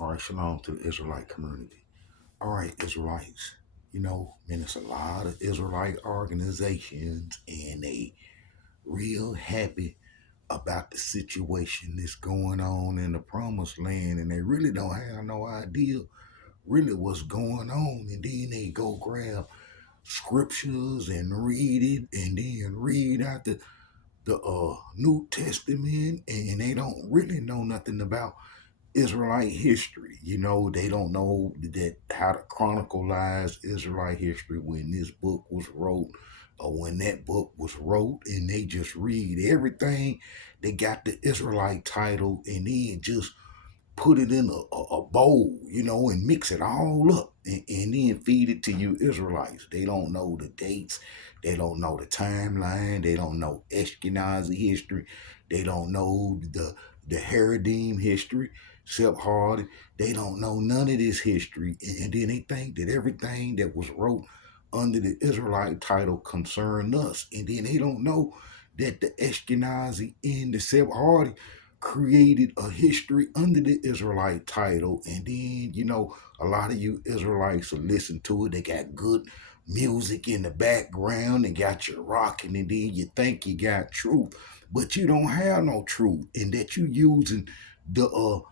All right, shalom to the Israelite community. All right, Israelites. Man, it's a lot of Israelite organizations, and they real happy about the situation that's going on in the promised land, and they really don't have no idea really what's going on. And then they go grab scriptures and read it, and then read out the New Testament, and they don't really know nothing about Israelite history. They don't know that how to chronicleize Israelite history when this book was wrote or when that book was wrote, and they just read everything. They got the Israelite title and then just put it in a bowl, and mix it all up and then feed it to you Israelites. They don't know the dates. They don't know the timeline. They don't know Ashkenazi history. They don't know the Haredim history, Sephardi. They don't know none of this history. And then they think that everything that was wrote under the Israelite title concerned us. And then they don't know that the Ashkenazi and the Sephardi created a history under the Israelite title. And then, a lot of you Israelites will listen to it. They got good music in the background and got you rocking, and then you think you got truth, but you don't have no truth, and that you using the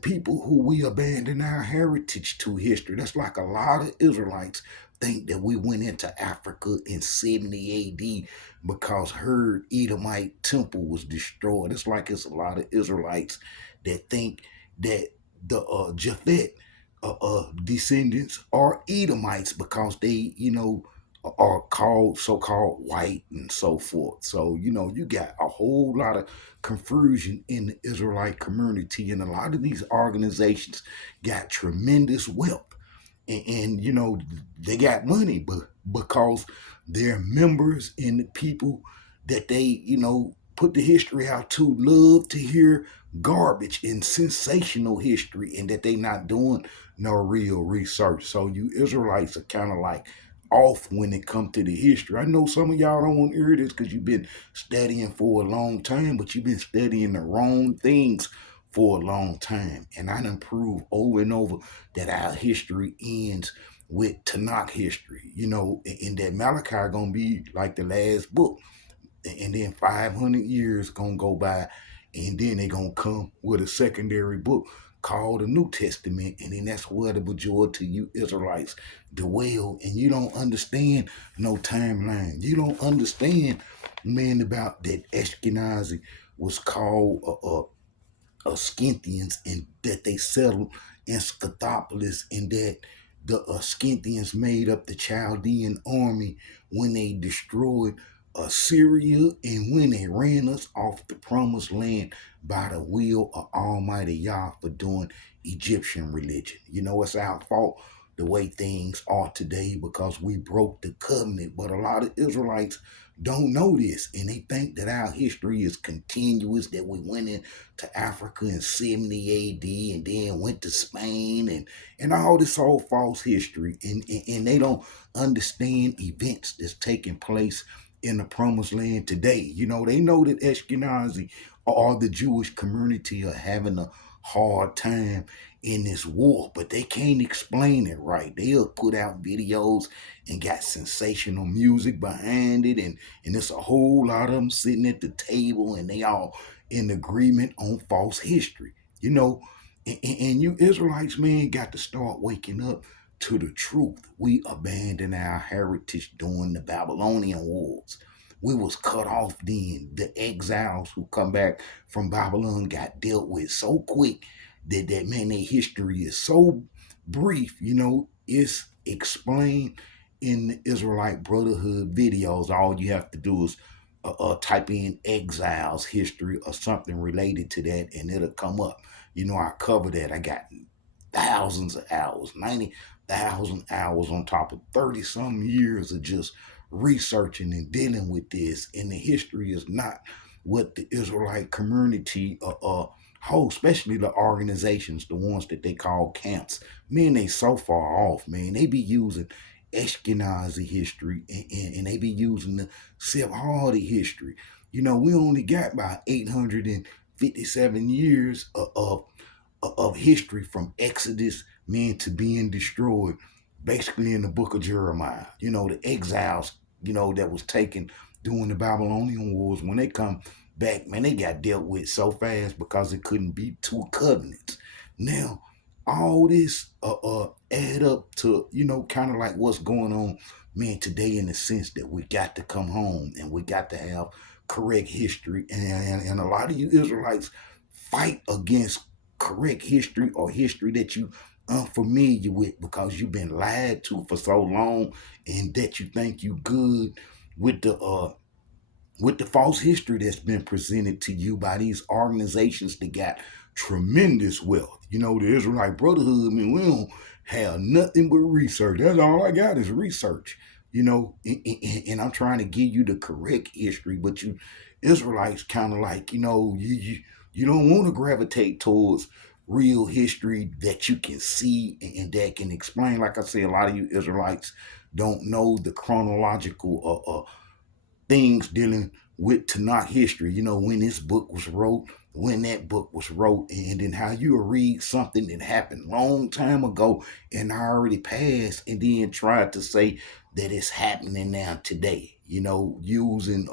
people who we abandon our heritage to history. That's like a lot of Israelites think that we went into Africa in 70 AD because Herd Edomite temple was destroyed. It's a lot of Israelites that think that the Japhet descendants are Edomites because they, are called so-called white and so forth. So, you got a whole lot of confusion in the Israelite community, and a lot of these organizations got tremendous wealth. And they got money, but because their members and the people that they put the history out to love to hear garbage and sensational history, and that they not doing no real research. So you Israelites are kind of like off when it comes to the history. I know some of y'all don't want to hear this because you've been studying for a long time, but you've been studying the wrong things for a long time. And I done proved over and over that our history ends with Tanakh history, and that Malachi gonna be like the last book, and then 500 years gonna go by, and then they gonna come with a secondary book called the New Testament, and then that's where the majority of you Israelites dwell, and you don't understand no timeline. You don't understand, man, about that Ashkenazi was called Scythians, and that they settled in Scythopolis, and that the Scythians made up the Chaldean army when they destroyed Assyria, and when they ran us off the promised land by the will of Almighty Yah for doing Egyptian religion. It's our fault the way things are today because we broke the covenant. But a lot of Israelites don't know this, and they think that our history is continuous, that we went into Africa in 70 AD and then went to Spain, and all this old false history, and they don't understand events that's taking place in the promised land today. They know that Ashkenazi or the Jewish community are having a hard time in this war, but they can't explain it right. They'll put out videos and got sensational music behind it, and it's a whole lot of them sitting at the table, and they all in agreement on false history. And you Israelites, man, got to start waking up to the truth. We abandoned our heritage during the Babylonian wars. We was cut off then. The exiles who come back from Babylon got dealt with so quick that man, their history is so brief. It's explained in the Israelite Brotherhood videos. All you have to do is type in exiles history or something related to that, and it'll come up. I cover that. I got thousands of hours, 90,000 hours on top of 30 some years of just researching and dealing with this. And the history is not what the Israelite community hold, especially the organizations, the ones that they call camps. Man, they so far off, man. They be using Ashkenazi history, and they be using the Sephardi history. We only got about 857 years of of history from Exodus, men, to being destroyed, basically in the book of Jeremiah. The exiles, that was taken during the Babylonian wars. When they come back, man, they got dealt with so fast because it couldn't be two covenants. Now, all this add up to, kind of like what's going on, man, today, in the sense that we got to come home and we got to have correct history. And a lot of you Israelites fight against correct history, or history that you unfamiliar with, because you've been lied to for so long, and that you think you good with the false history that's been presented to you by these organizations that got tremendous wealth. The Israelite Brotherhood, man, we don't have nothing but research. That's all I got is research. And I'm trying to give you the correct history, but you Israelites kind of like, you don't want to gravitate towards real history that you can see and that can explain. Like I say, a lot of you Israelites don't know the chronological things dealing with Tanakh history, when this book was wrote, when that book was wrote, and then how you will read something that happened long time ago and already passed, and then try to say that it's happening now today, using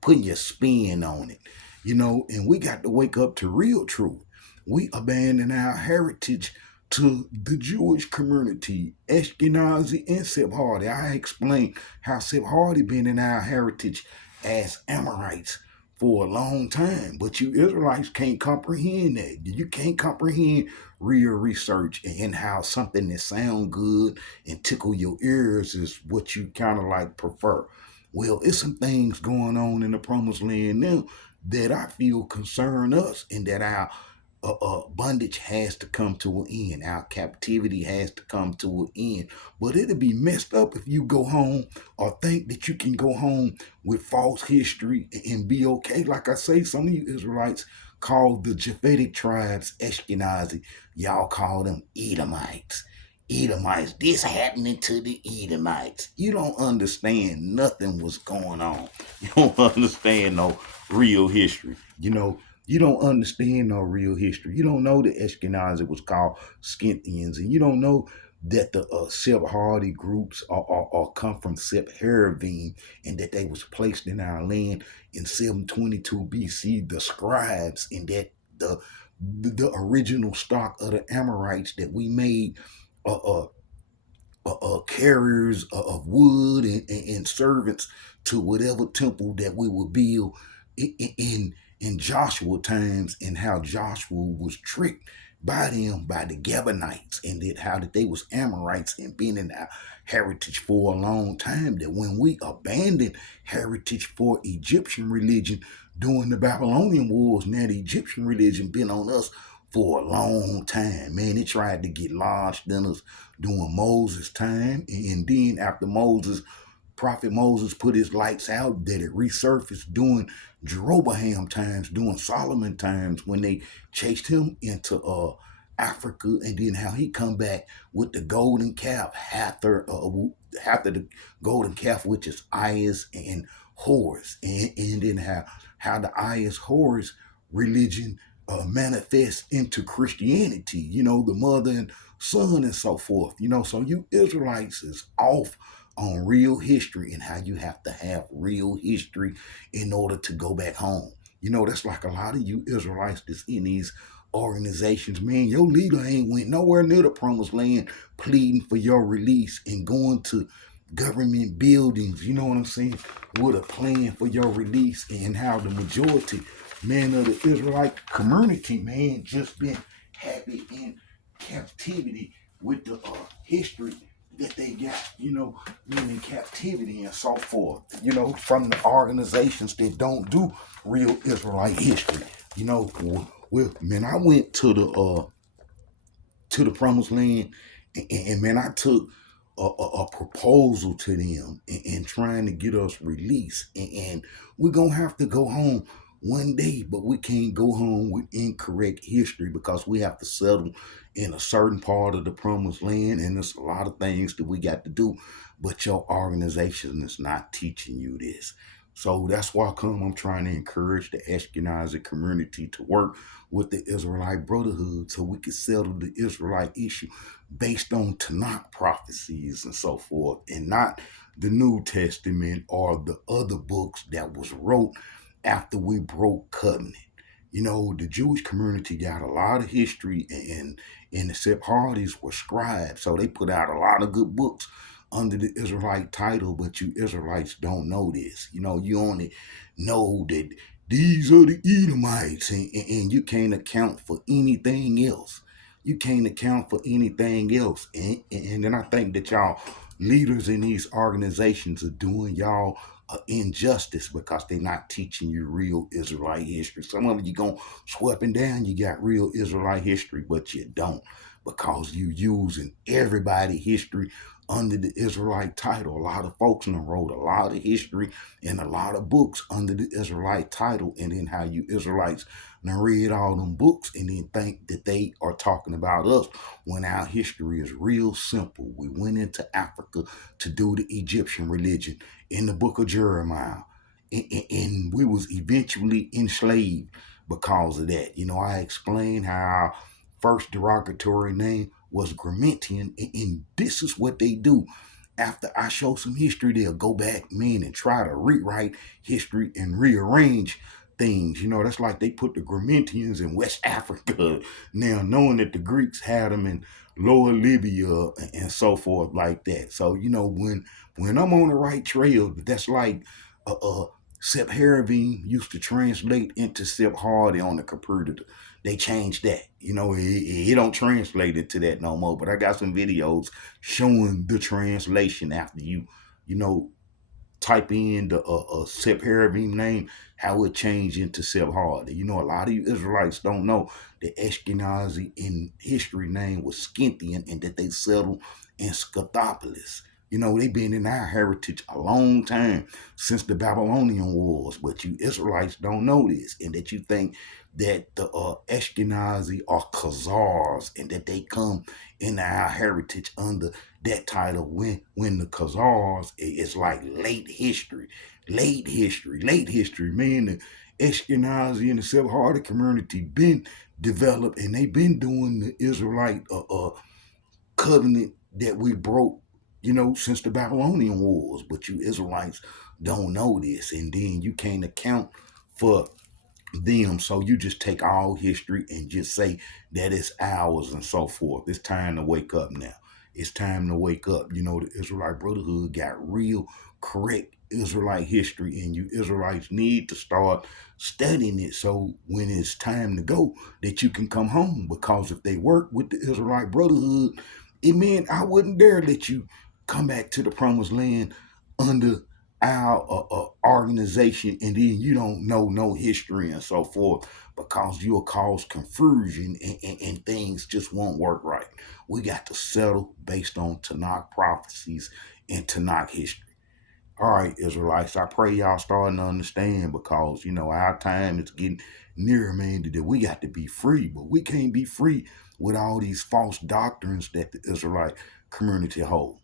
putting your spin on it, and we got to wake up to real truth. We abandon our heritage to the Jewish community, Ashkenazi and Sephardi. I explained how Sephardi been in our heritage as Amorites for a long time, but you Israelites can't comprehend that. You can't comprehend real research, and how something that sound good and tickle your ears is what you kind of like prefer. Well, it's some things going on in the promised land now that I feel concern us, and that our bondage has to come to an end. Our captivity has to come to an end. But it'll be messed up if you go home or think that you can go home with false history and be okay. Like I say, some of you Israelites call the Japhetic tribes Ashkenazi. Y'all call them Edomites. Edomites, this happening to the Edomites. You don't understand nothing was going on. You don't understand no real history. You don't understand no real history. You don't know that Ashkenazi was called Scythians, and you don't know that the Sephardi groups are come from Sephardim, and that they was placed in our land in 722 BC. The scribes, and that the original stock of the Amorites that we made uh, uh, carriers of wood and servants to whatever temple that we would build in Joshua times, and how Joshua was tricked by them, by the Gabonites, and that how that they was Amorites and been in our heritage for a long time. That when we abandoned heritage for Egyptian religion during the Babylonian wars, now the Egyptian religion been on us for a long time. Man, it tried to get lodged in us during Moses' time, and then after Prophet Moses put his lights out, that it resurfaced during Jeroboam times, during Solomon times, when they chased him into Africa, and then how he come back with the golden calf, after the golden calf, which is Ayah's and Horus, and then how the Ayah's Horus religion manifests into Christianity, the mother and son and so forth, so you Israelites is off on real history, and how you have to have real history in order to go back home. That's like a lot of you Israelites that's in these organizations, man. Your leader ain't went nowhere near the promised land pleading for your release and going to government buildings, you know what I'm saying, with a plan for your release, and how the majority, man, of the Israelite community, man, just been happy in captivity with the history that they got, being in captivity and so forth, from the organizations that don't do real Israelite history. Well, man, I went to the promised land, and man, I took a proposal to them, and trying to get us released, and we're gonna have to go home one day, but we can't go home with incorrect history, because we have to settle in a certain part of the promised land, and there's a lot of things that we got to do, but your organization is not teaching you this. So that's why I'm trying to encourage the Ashkenazi community to work with the Israelite Brotherhood so we can settle the Israelite issue based on Tanakh prophecies and so forth, and not the New Testament or the other books that was wrote after we broke covenant. You know, the Jewish community got a lot of history, and the Sephardists were scribes, so they put out a lot of good books under the Israelite title, but you Israelites don't know this. You know, you only know that these are the Edomites, and you can't account for anything else. You can't account for anything else. And then I think that y'all leaders in these organizations are doing y'all injustice because they're not teaching you real Israelite history. Some of you going sweeping down, you got real Israelite history, but you don't, because you using everybody history under the Israelite title. A lot of folks wrote a lot of history and a lot of books under the Israelite title, and then how you Israelites now read all them books and then think that they are talking about us when our history is real simple. We went into Africa to do the Egyptian religion in the book of Jeremiah, and we was eventually enslaved because of that. You know, I explained how our first derogatory name was Gramentian, and this is what they do. After I show some history, they'll go back, man, and try to rewrite history and rearrange things. You know, that's like they put the Gramentians in West Africa now, knowing that the Greeks had them in Lower Libya and so forth like that. So, you know, when I'm on the right trail, that's like Sep Haravim used to translate into Sep Hardy on the computer. They changed that. You know, it don't translate it to that no more. But I got some videos showing the translation after you know, type in the Sep Haravim name, how it changed into Sep Hardy. You know, a lot of you Israelites don't know the Ashkenazi in history name was Scythian, and that they settled in Scythopolis. You know, they've been in our heritage a long time, since the Babylonian wars, but you Israelites don't know this, and that you think that the Ashkenazi are Khazars, and that they come in our heritage under that title, when the Khazars is like late history. Man, the Ashkenazi and the Sephardic community been developed, and they been doing the Israelite covenant that we broke, you know, since the Babylonian wars. But you Israelites don't know this, and then you can't account for them. So you just take all history and just say that it's ours and so forth. It's time to wake up now. It's time to wake up. You know, the Israelite Brotherhood got real correct Israelite history, and you Israelites need to start studying it, so when it's time to go, that you can come home. Because if they work with the Israelite Brotherhood, it meant I wouldn't dare let you come back to the promised land under our organization, and then you don't know no history and so forth, because you'll cause confusion, and things just won't work right. We got to settle based on Tanakh prophecies and Tanakh history. All right, Israelites, I pray y'all starting to understand, because, you know, our time is getting near, man, that we got to be free, but we can't be free with all these false doctrines that the Israelite community hold.